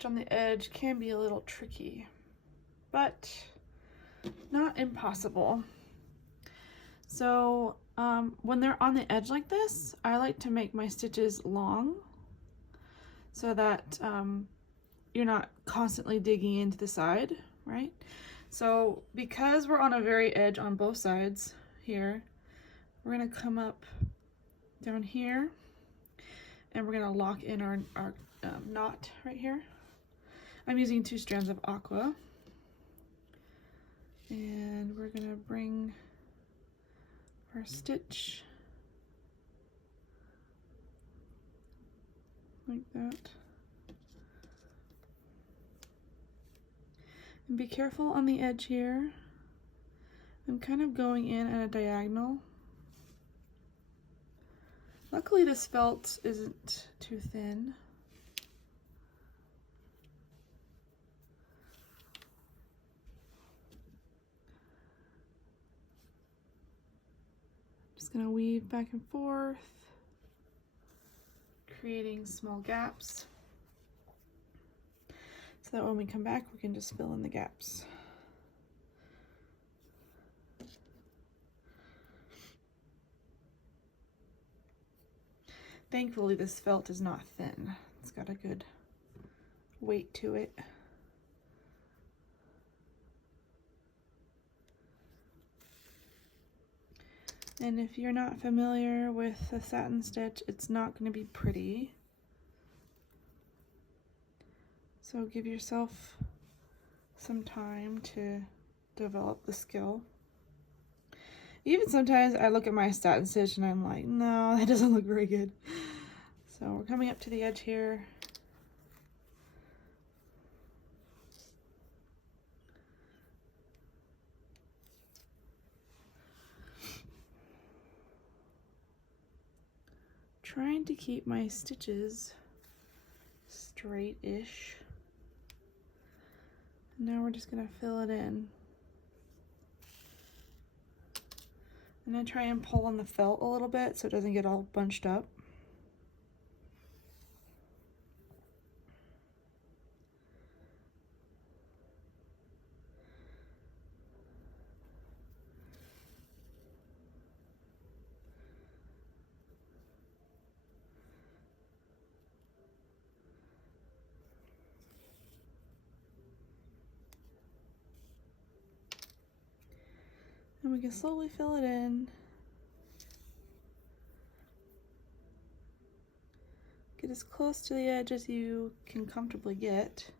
stitch on the edge can be a little tricky, but not impossible. So when they're on the edge like this, I like to make my stitches long so that you're not constantly digging into the side, right? So because we're on a very edge on both sides here, we're gonna come up down here and we're gonna lock in our knot right here. I'm using 2 strands of aqua, and we're gonna bring our stitch like that. And be careful on the edge here. I'm kind of going in at a diagonal. Luckily this felt isn't too thin. Just gonna weave back and forth, creating small gaps, so that when we come back, we can just fill in the gaps. Thankfully, this felt is not thin. It's got a good weight to it. And if you're not familiar with the satin stitch, it's not going to be pretty. So give yourself some time to develop the skill. Even sometimes I look at my satin stitch and I'm like, no, that doesn't look very good. So we're coming up to the edge here. Trying to keep my stitches straight-ish. Now we're just gonna fill it in. And then try and pull on the felt a little bit so it doesn't get all bunched up. And we can slowly fill it in. Get as close to the edge as you can comfortably get.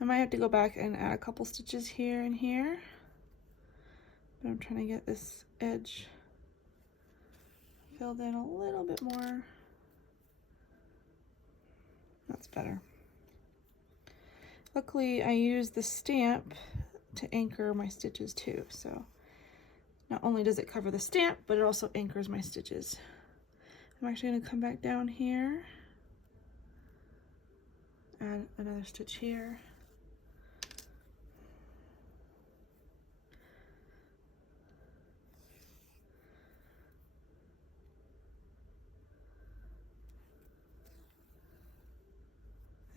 I might have to go back and add a couple stitches here and here, but I'm trying to get this edge filled in a little bit more. That's better. Luckily, I used the stamp to anchor my stitches too, so not only does it cover the stamp, but it also anchors my stitches. I'm actually going to come back down here, add another stitch here.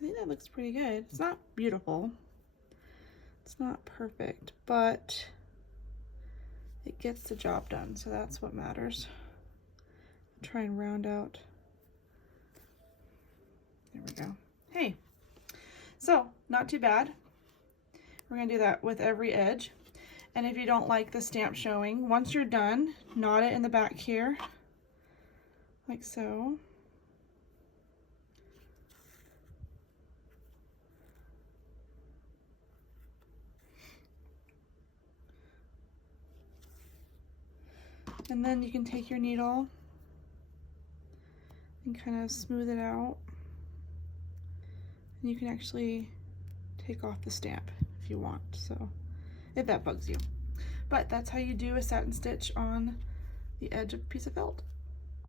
I think that looks pretty good. It's not beautiful. It's not perfect, but it gets the job done, so that's what matters. Try and round out. There we go. Hey, so not too bad. We're gonna do that with every edge. And if you don't like the stamp showing, once you're done, knot it in the back here, like so. And then you can take your needle and kind of smooth it out. And you can actually take off the stamp if you want, so if that bugs you. But that's how you do a satin stitch on the edge of a piece of felt.